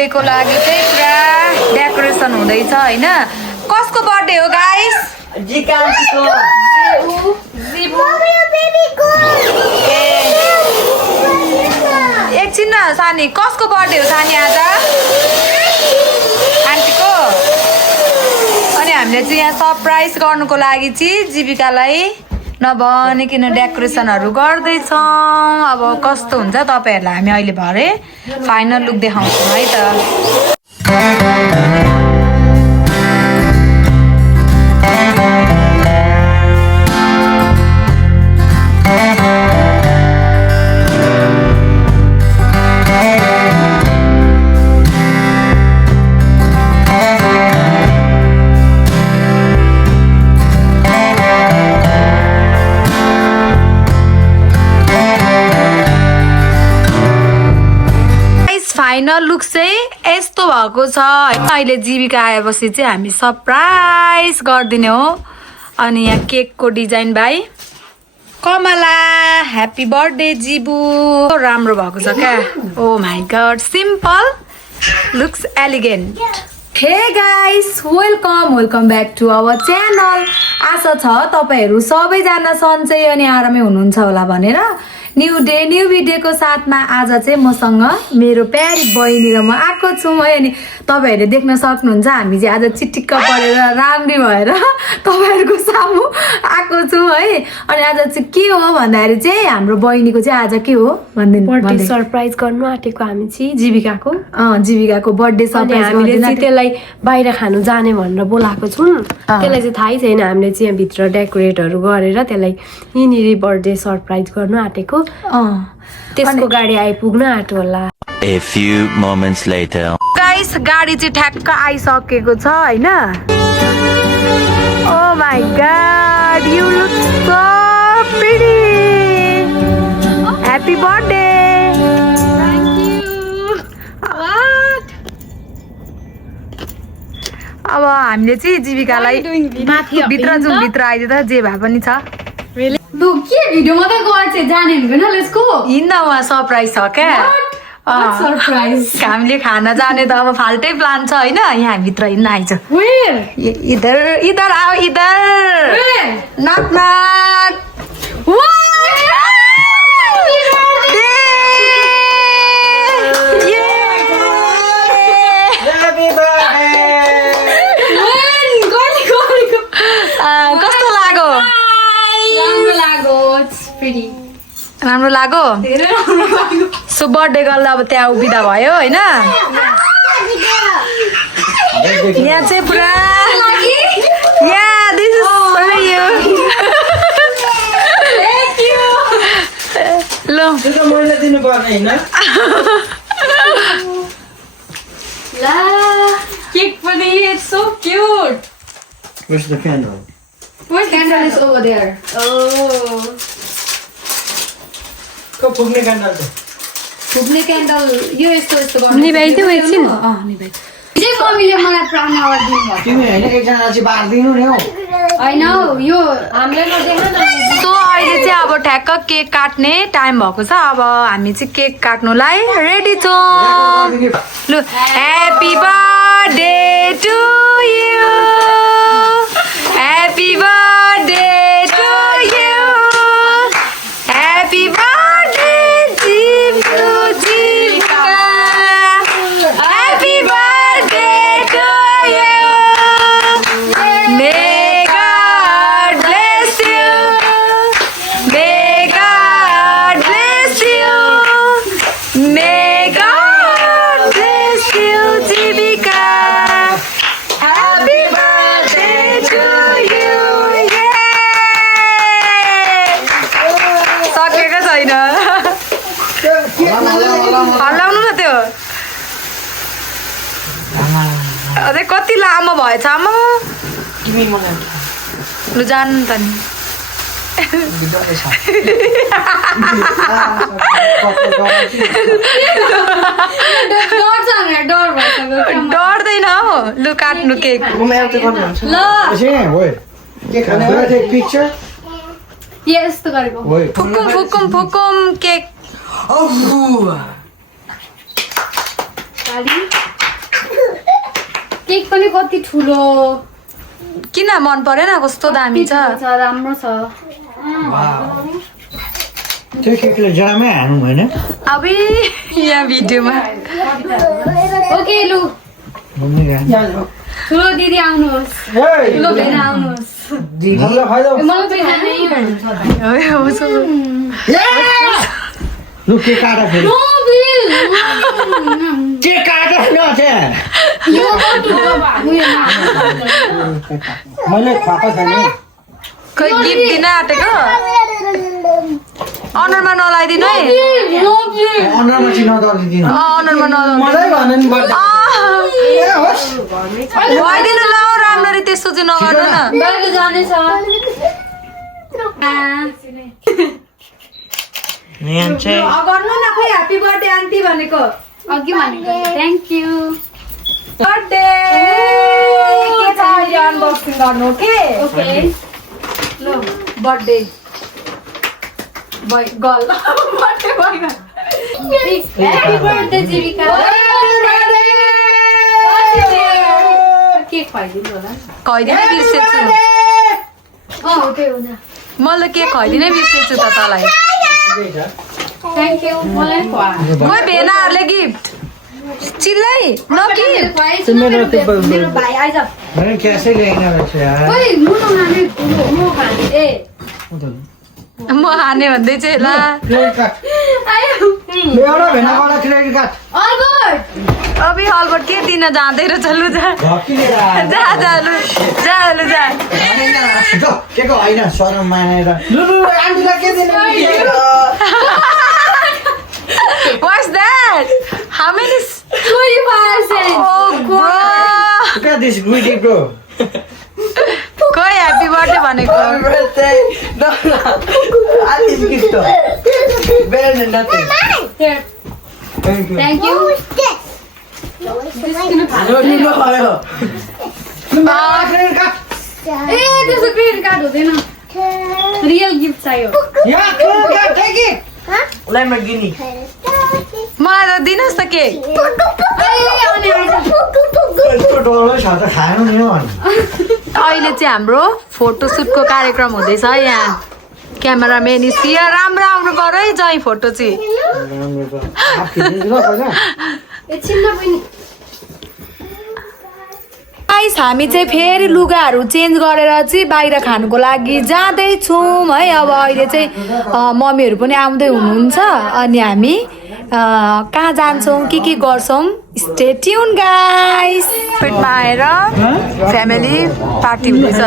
Birthday को लागि चाहिँ पुरा डेकोरेसन हुँदैछ हैन कसको बर्थडे हो गाइस जिकाको जिबु एकछिन न सानी कसको बर्थडे हो सानी आज आन्टीको अनि हामीले चाहिँ यहाँ सरप्राइज गर्नुको लागि चाहिँ जीविकालाई नभनिकन डेकोरेसनहरू गर्दैछौँ अब कस्तो हुन्छ तपाईहरुलाई हामी अहिले भरे फाइनल लुक देखाउँछौँ है त फाइनल लुक चाहिँ यस्तो भएको छ अहिले जीविका आएपछि चाहिँ हामी सरप्राइज गरिदिने हो अनि यहाँ केकको डिजाइन भाइ कमला ह्यापी बर्थडे जीबु राम्रो भएको छ क्या oh my God simple looks elegant hey guys welcome back to our channel आशा छ तपाईहरु सबैजना सन्चै अनि आरामै हुनुहुन्छ होला भनेर न्यू डे न्यू भिडियोको साथमा आज चाहिँ मसँग मेरो प्यारी बहिनी र म आएको छु है अनि तपाईहरुले देख्न सक्नुहुन्छ हामी चाहिँ आज चिटिक्क परेर राम्री भएर तपाईहरुको सामु आएको छु है अनि आज चाहिँ के हो भन्दाखेरि चाहिँ हाम्रो बहिनीको चाहिँ आज के हो बर्थडे सरप्राइज गर्नु आटेको हामी चाहिँ जीविकाको जीविकाको बर्थडे सरप्राइज हामीले चाहिँ त्यसलाई बाहिर खानु जाने भनेर बोलाएको छौं त्यसलाई चाहिँ थाहै छैन हामीले चाहिँ यहाँ भित्र डेकोरेटहरु गरेर त्यसलाई यिनीरी बर्थडे सरप्राइज गर्नु आटेको त्यसको गाडी आइपुग्न आट्यो होला A few moments later. Guys गाडी चाहिँ ठ्याक्क आइसकेको छ हैन oh my God you look so pretty happy birthday thank you what अब हामीले चाहिँ जीविकालाई भित्र जाउँ भित्र आइदियो त जे भए पनि छ लु के भिडियो मात्रै गर्छ जाने हैन लेट्स गो हिँड्न वहाँ सरप्राइज छ क्या सरप्राइज हामीले खाना जाने त अब फाल्टै प्लान छ हैन यहाँ भित्र हिँड्न आइज इधर आओ इधर नक नक कस्तो लाग्यो राम्रो लाग्यो सो बर्थडे गर्ल अब त्यहाँ उभिँदा भयो हैन यहाँ चाहिँ पुरा यहाँ दिस इज ल मैले दिनु पर्ने हैन ला केक पनि it's so cute Where's the candle? Where's the candle is over there. Oh. को फुक्ने क्यान्डल त फुक्ने क्यान्डल यो यस्तो यस्तो गर्नु निभाइदिउ एकछिन निभाइ जे मम्मीले मलाई प्राण आवाज दिनु भयो तिमी हैन एकजना चाहिँ बार्दिनु नि हौ हैन यो हामीले नदेख्न न सो अहिले चाहिँ अब ठ्याक्क केक काट्ने टाइम भएको छ अब हामी चाहिँ केक काट्नुलाई रेडी छौं लु happy birthday to you happy birthday to you happy birthday Jivika happy birthday to you May God bless you. May God bless you. May God bless you, Jivika. Happy birthday to you. सकेको छैन हल्लाउनु न त्यो अझै कति लामो भएछ आमा तिमी मलाई लु जानु त नि डर्दैन हो लु काट्नु केक यस्तो गरेको फुकुम फुकुम फुकुम केक केक पनि कति ठुलो किन मन परेन कस्तो दामी छ राम्रो छ त्यो केकले जरामै हानु होइन अबे यहाँ भिडियोमा ओके लु ठुलो दिदी आउनुहोस् ठुलो भेना आउनुहोस् मलाई पनि जाने लु के काटा फेरि के काटा न त्यहाँ मैले खुवाएको छैन खै गिफ्ट दिन आँटेको अनुहारमा नलाइदिनु है अनुहारमा चाहिँ नदलिदिनु अनुहारमा नलाइदिनु मजै भने नि बर्थडे भइदिनु ल राम्ररी त्यस्तो चाहिँ नगर्नु न बाहिर जानेछ गर्नु न खोइ ह्याप्पी बर्थडे आन्टी भनेको अघि भनेको थ्याङ्क यू बर्थडे के छ अहिले अनबक्सिङ गर्नु के ओके ल birthday boy girl birthday boy happy birthday जीविका केक खुवाइदिनु होला खुवाइदिनै बिर्सेछु ओके हुन्छ मैले के खुवाइदिनै बिर्सेछु त तँलाई थ्याङ्क यू मलाई खुवा खोइ भेनाहरूले गिफ्ट चिल्लै न गिफ्ट मेरो भाइ आइज मैले क्यासै ल्याइन रहेछ यार ओइ मुनो नानी म खाने ए म हाने भन्दै चाहिँ ल क्रेडिट कार्ड आयो एउटा भेनाबाट क्रेडिट कार्ड अल्बर्ट अबि अल्बर्ट के दिन जाँदै रहेछ लु जा झक्की लिएर आएर जा जा लु जा लु जा के को होइन शरम मानेर लु लु आन्टीलाई के दिने What's that? How many? 20%. Oh, bro. Look at this greedy bro. खोइ ह्याप्पी बर्थडे भनेको Ali's gift. Better than nothing. Here. Thank you. Thank you. No, no, no. Credit card. ए त्यसो क्रेडिट कार्ड हुँदैन रियल गिफ्ट चाहियो Yeah, credit card. Take it. Lamborghini. मलाई त दिनुहोस् त cake यस्तो डल्लै छ त खानु नि हो अहिले चाहिँ हाम्रो फोटोसुटको कार्यक्रम हुँदैछ यहाँ क्यामेराम्यान निस्कियो राम्रो राम्रो गर है जहीँ फोटो चाहिँ एकछिन न पनि गाइस हामी चाहिँ फेरि लुगाहरू चेन्ज गरेर चाहिँ बाहिर खानुको लागि जाँदैछौँ है अब अहिले चाहिँ मम्मीहरू पनि आउँदै हुनुहुन्छ अनि हामी कहाँ जान्छौँ के गर्छौँ स्टे ट्युन गाइस पेटमा आएर फ्यामिली पार्टी हुँदैछ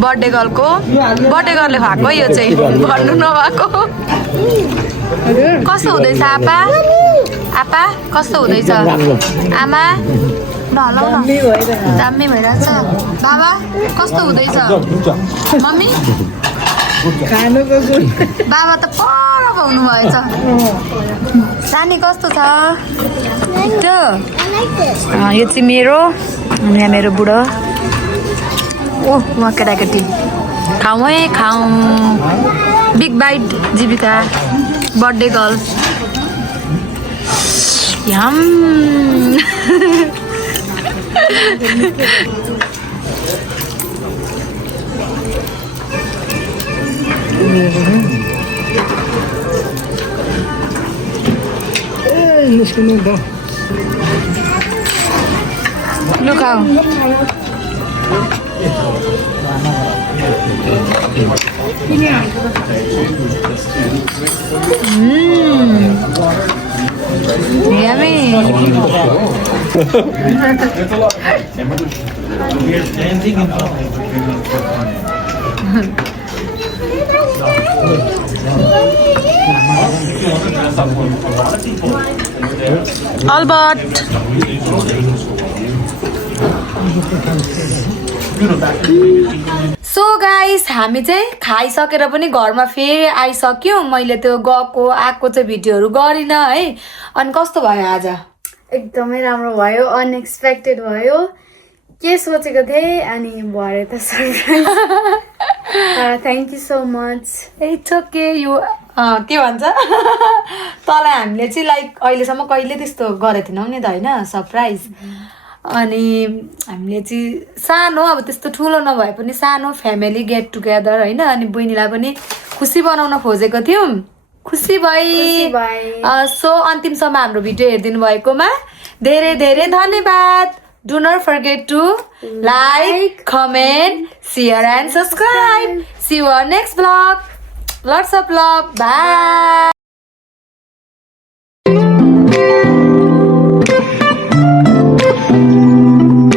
बर्थडे गर्लको बर्थडे गर्लले खुवाएको यो चाहिँ भन्नु नभएको कस्तो हुँदैछ आपा आपा कस्तो हुँदैछ आमा नहलाउ न दामी भइरहेछ बाबा कस्तो हुँदैछ मम्मी बाबा त पर हुनु भएछ सानी कस्तो छ त्यो यो चाहिँ मेरो यहाँ मेरो बुढो ओह उहाँ केटाकेटी खाउँ है खाउँ बिग बाइट जीविका बर्थडे गर्ल यम Look how. Yummy. Albert. So guys हामी चाहिँ खाइसकेर पनि घरमा फेरि आइसक्यौँ मैले त्यो गएको आएको चाहिँ भिडियोहरू गरिनँ है अनि कस्तो भयो आज एकदमै राम्रो भयो अनएक्सपेक्टेड भयो के सोचेको थिएँ अनि भरे त surprise thank you so much it's okay यो के भन्छ तँलाई हामीले चाहिँ लाइक अहिलेसम्म कहिले त्यस्तो गरेको थिएनौँ नि त होइन सरप्राइज अनि हामीले चाहिँ सानो अब त्यस्तो ठुलो नभए पनि सानो फ्यामिली गेट टुगेदर होइन अनि बहिनीलाई पनि खुसी बनाउन खोजेको थियौँ खुसी खुसी भई भएँ। सो अन्तिमसम्म हाम्रो भिडियो हेरिदिनु भएकोमा धेरै धेरै धन्यवाद do not forget to like comment share and subscribe see you next vlog lots of love by